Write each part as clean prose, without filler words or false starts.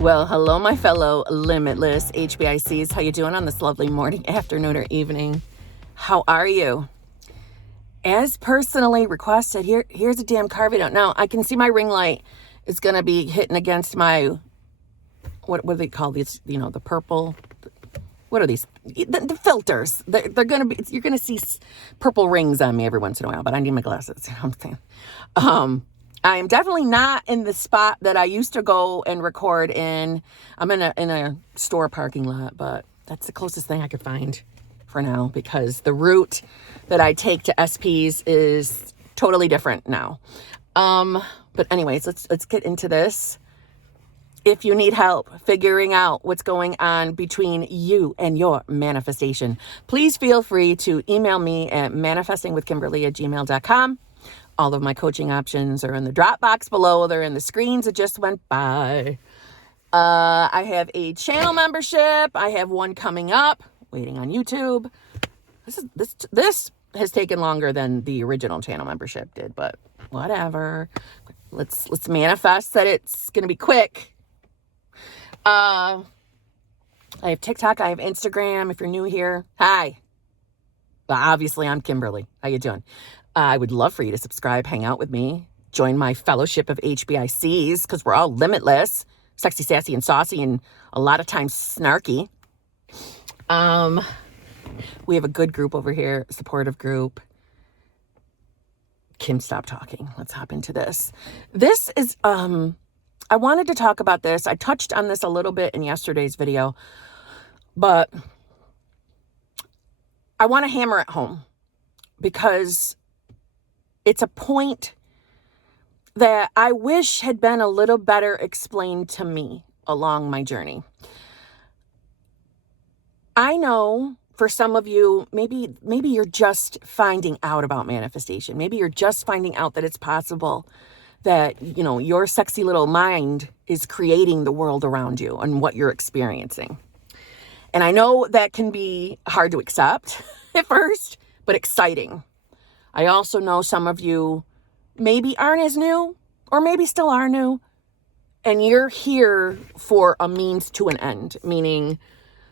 Well, hello, my fellow limitless HBICs. How you doing on this lovely morning, afternoon, or evening? How are you? As personally requested, here's a damn car video. Now, I can see my ring light is going to be hitting against my, what do they call these? You know, the purple, what are these? The filters. They're going to be, you're going to see purple rings on me every once in a while, but I need my glasses. You know what I'm saying? I am definitely not in the spot that I used to go and record in. I'm in a store parking lot, but that's the closest thing I could find for now because the route that I take to SP's is totally different now. But anyways, let's get into this. If you need help figuring out what's going on between you and your manifestation, please feel free to email me at manifestingwithkimberly@gmail.com. All of my coaching options are in the drop box below. They're in the screens that just went by. I have a channel membership. I have one coming up, waiting on YouTube. This has taken longer than the original channel membership did, but whatever. Let's manifest that it's gonna be quick. I have TikTok. I have Instagram. If you're new here, hi. Well, obviously, I'm Kimberly. How you doing? I would love for you to subscribe, hang out with me, join my fellowship of HBICs, because we're all limitless, sexy, sassy, and saucy, and a lot of times snarky. We have a good group over here, supportive group. Kim, stop talking. Let's hop into this. This is, I wanted to talk about this. I touched on this a little bit in yesterday's video, but I want to hammer it home because it's a point that I wish had been a little better explained to me along my journey. I know for some of you, maybe you're just finding out about manifestation. Maybe you're just finding out that it's possible that, you know, your sexy little mind is creating the world around you and what you're experiencing. And I know that can be hard to accept at first, but exciting. I also know some of you maybe aren't as new or maybe still are new, and you're here for a means to an end, meaning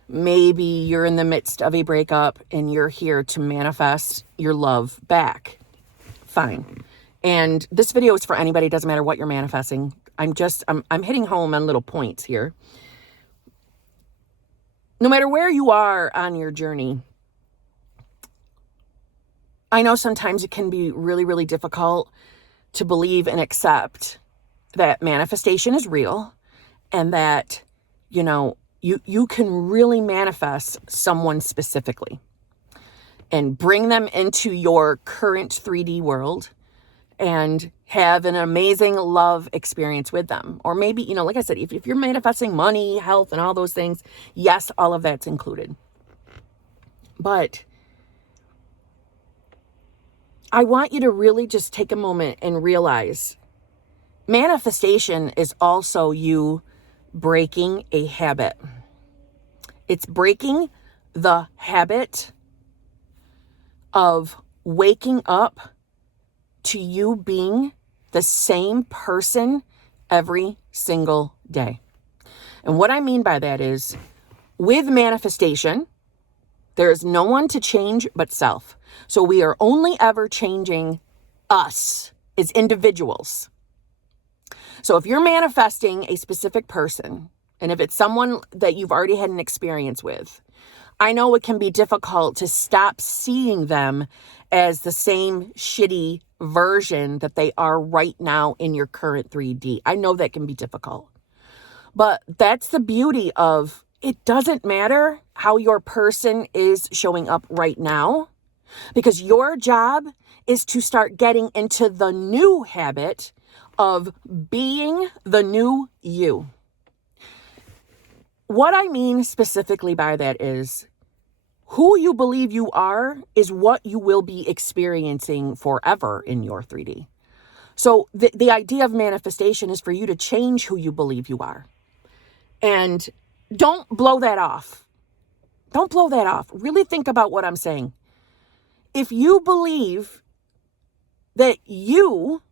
maybe you're in the midst of a breakup and you're here to manifest your love back. Fine. And this video is for anybody. It doesn't matter what you're manifesting. I'm hitting home on little points here. No matter where you are on your journey, I know sometimes it can be really, really difficult to believe and accept that manifestation is real and that, you know, you can really manifest someone specifically and bring them into your current 3D world and have an amazing love experience with them. Or maybe, you know, like I said, if you're manifesting money, health, and all those things, yes, all of that's included. But I want you to really just take a moment and realize manifestation is also you breaking a habit. It's breaking the habit of waking up to you being the same person every single day. And what I mean by that is, with manifestation, there is no one to change but self. So we are only ever changing us as individuals. So if you're manifesting a specific person, and if it's someone that you've already had an experience with, I know it can be difficult to stop seeing them as the same shitty version that they are right now in your current 3D. I know that can be difficult. But that's the beauty of it doesn't matter how your person is showing up right now, because your job is to start getting into the new habit of being the new you. What I mean specifically by that is who you believe you are is what you will be experiencing forever in your 3D. So the idea of manifestation is for you to change who you believe you are. And don't blow that off. Don't blow that off. Really think about what I'm saying. If you believe that you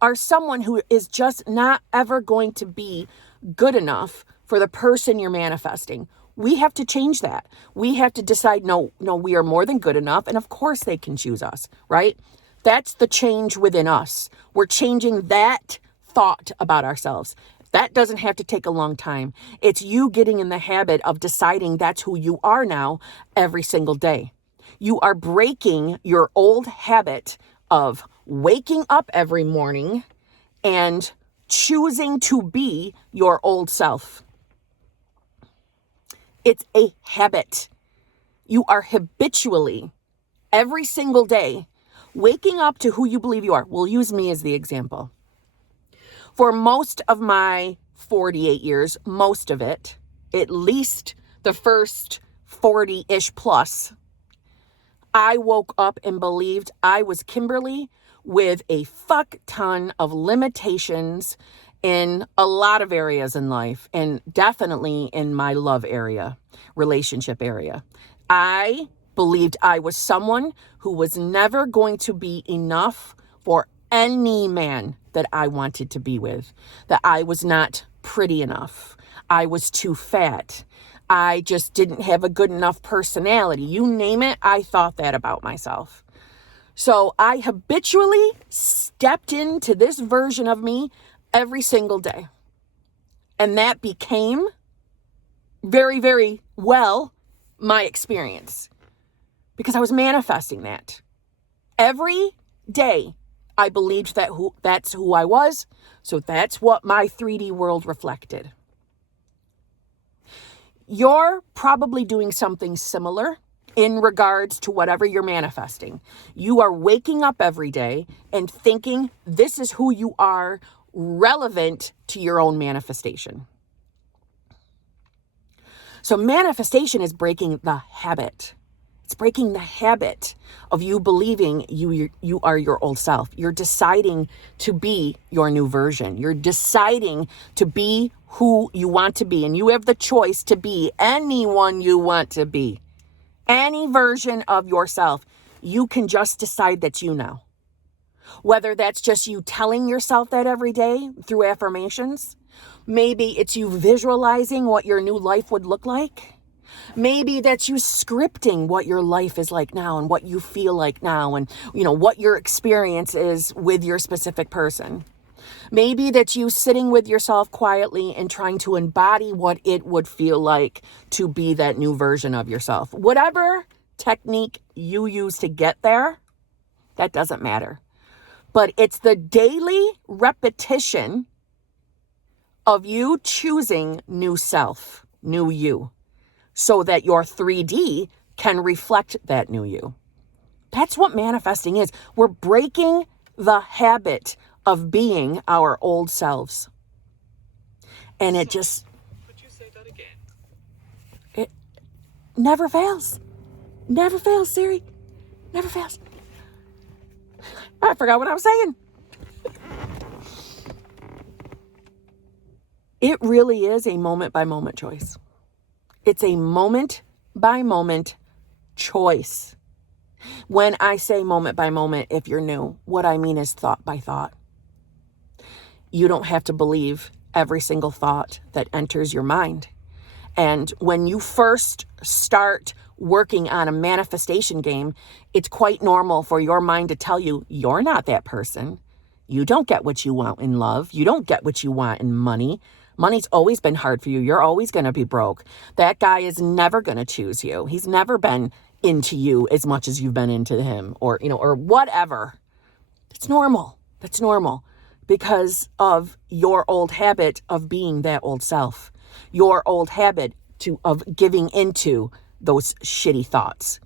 are someone who is just not ever going to be good enough for the person you're manifesting. We have to change that. We have to decide, no, we are more than good enough. And of course they can choose us, right? That's the change within us. We're changing that thought about ourselves. That doesn't have to take a long time. It's you getting in the habit of deciding that's who you are now every single day. You are breaking your old habit of waking up every morning and choosing to be your old self. It's a habit. You are habitually, every single day, waking up to who you believe you are. We'll use me as the example. For most of my 48 years, most of it, at least the first 40-ish plus, I woke up and believed I was Kimberly with a fuck ton of limitations in a lot of areas in life, and definitely in my love area, relationship area. I believed I was someone who was never going to be enough for any man that I wanted to be with, that I was not pretty enough. I was too fat. I just didn't have a good enough personality. You name it, I thought that about myself. So I habitually stepped into this version of me every single day. And that became very, very well my experience, because I was manifesting that. Every day I believed that that's who I was. So that's what my 3D world reflected. You're probably doing something similar in regards to whatever you're manifesting. You are waking up every day and thinking this is who you are, relevant to your own manifestation. So manifestation is breaking the habit. It's breaking the habit of you believing you are your old self. You're deciding to be your new version. You're deciding to be who you want to be. And you have the choice to be anyone you want to be. Any version of yourself. You can just decide that's you now. Whether that's just you telling yourself that every day through affirmations. Maybe it's you visualizing what your new life would look like. Maybe that's you scripting what your life is like now and what you feel like now and, what your experience is with your specific person. Maybe that's you sitting with yourself quietly and trying to embody what it would feel like to be that new version of yourself. Whatever technique you use to get there, that doesn't matter. But it's the daily repetition of you choosing new self, new you, so that your 3D can reflect that new you. That's what manifesting is. We're breaking the habit of being our old selves. And it just... Could you say that again? It never fails. Never fails, Siri. Never fails. I forgot what I was saying. It really is a moment-by-moment choice. It's a moment-by-moment choice. When I say moment-by-moment, if you're new, what I mean is thought by thought. You don't have to believe every single thought that enters your mind. And when you first start working on a manifestation game, it's quite normal for your mind to tell you, you're not that person. You don't get what you want in love. You don't get what you want in money. Money's always been hard for you. You're always going to be broke. That guy is never going to choose you. He's never been into you as much as you've been into him, or whatever. It's normal. That's normal because of your old habit of being that old self, your old habit of giving into those shitty thoughts.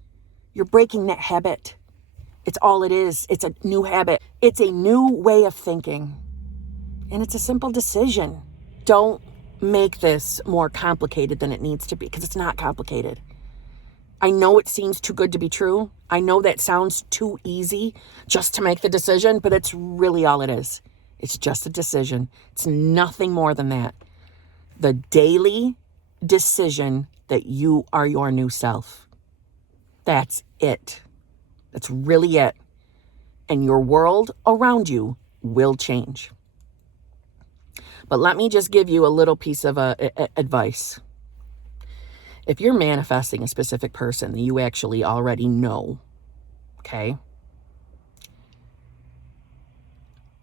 You're breaking that habit. It's all it is. It's a new habit. It's a new way of thinking. And it's a simple decision. Don't make this more complicated than it needs to be, because it's not complicated. I know it seems too good to be true. I know that sounds too easy just to make the decision, but it's really all it is. It's just a decision. It's nothing more than that. The daily decision that you are your new self. That's it. That's really it. And your world around you will change. But let me just give you a little piece of advice. If you're manifesting a specific person that you actually already know, okay,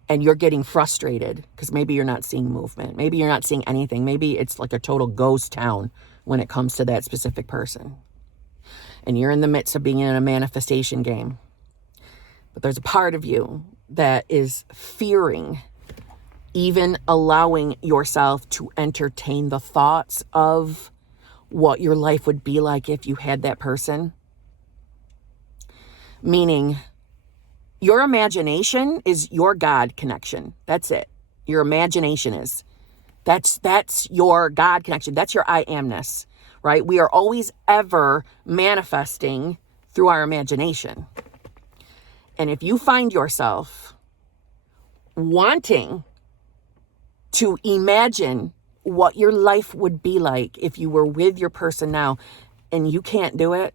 and you're getting frustrated because maybe you're not seeing movement, maybe you're not seeing anything, maybe it's like a total ghost town when it comes to that specific person, and you're in the midst of being in a manifestation game, but there's a part of you that is fearing even allowing yourself to entertain the thoughts of what your life would be like if you had that person. Meaning, your imagination is your God connection. That's it. Your imagination is. That's your God connection. That's your I amness, right? We are always ever manifesting through our imagination. And if you find yourself wanting to imagine what your life would be like if you were with your person now, and you can't do it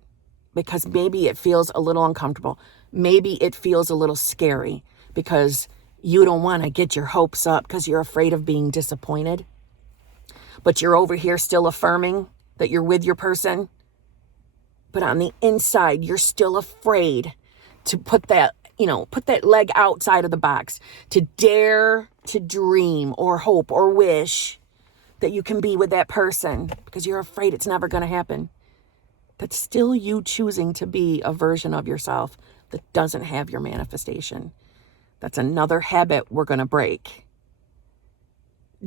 because maybe it feels a little uncomfortable, maybe it feels a little scary because you don't want to get your hopes up because you're afraid of being disappointed, but you're over here still affirming that you're with your person, but on the inside you're still afraid to put that leg outside of the box, to dare to dream or hope or wish that you can be with that person because you're afraid it's never going to happen. That's still you choosing to be a version of yourself that doesn't have your manifestation. That's another habit we're going to break.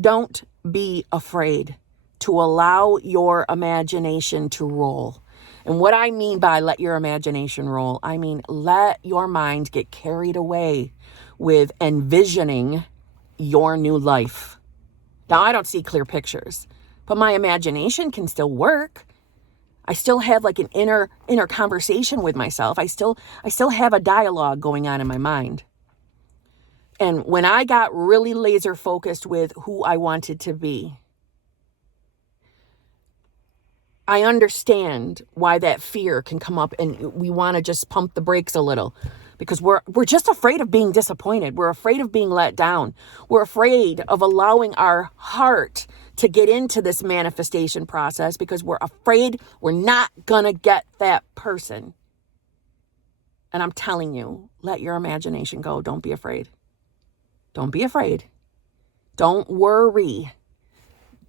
Don't be afraid to allow your imagination to roll. And what I mean by let your imagination roll, I mean let your mind get carried away with envisioning your new life. Now, I don't see clear pictures, but my imagination can still work. I still have like an inner conversation with myself. I still have a dialogue going on in my mind. And when I got really laser focused with who I wanted to be, I understand why that fear can come up and we want to just pump the brakes a little because we're just afraid of being disappointed. We're afraid of being let down. We're afraid of allowing our heart to get into this manifestation process because we're afraid we're not going to get that person. And I'm telling you, let your imagination go. Don't be afraid. Don't be afraid. Don't worry.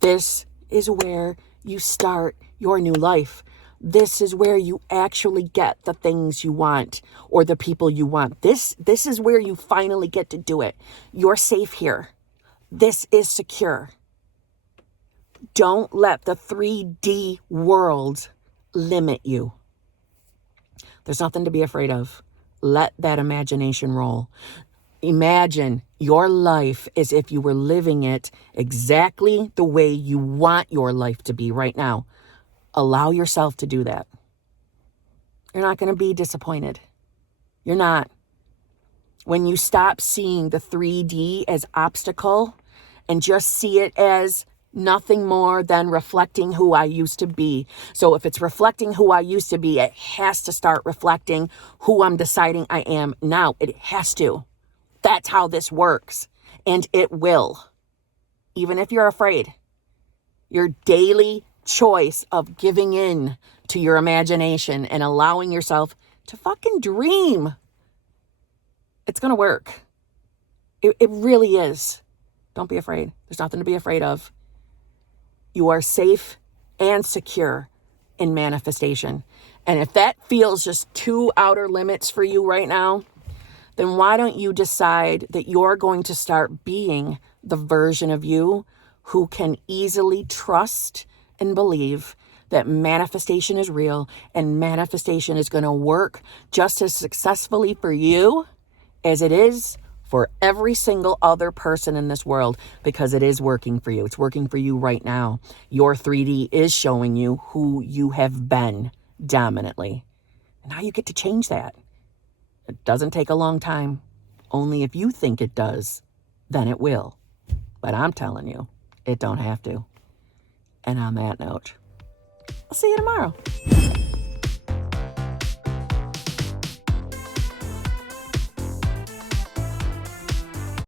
This is where you start your new life. This is where you actually get the things you want or the people you want. This is where you finally get to do it. You're safe here. This is secure. Don't let the 3D world limit you. There's nothing to be afraid of. Let that imagination roll. Imagine your life as if you were living it exactly the way you want your life to be right now. Allow yourself to do that. You're not going to be disappointed. You're not. When you stop seeing the 3D as obstacle and just see it as nothing more than reflecting who I used to be. So if it's reflecting who I used to be, it has to start reflecting who I'm deciding I am now. It has to. That's how this works. And it will. Even if you're afraid. Your daily choice of giving in to your imagination and allowing yourself to fucking dream. It's going to work. It really is. Don't be afraid. There's nothing to be afraid of. You are safe and secure in manifestation. And if that feels just too outer limits for you right now, then why don't you decide that you're going to start being the version of you who can easily trust and believe that manifestation is real and manifestation is going to work just as successfully for you as it is for every single other person in this world, because it is working for you. It's working for you right now. Your 3D is showing you who you have been dominantly. And now you get to change that. It doesn't take a long time. Only if you think it does, then it will. But I'm telling you, it don't have to. And on that note, I'll see you tomorrow.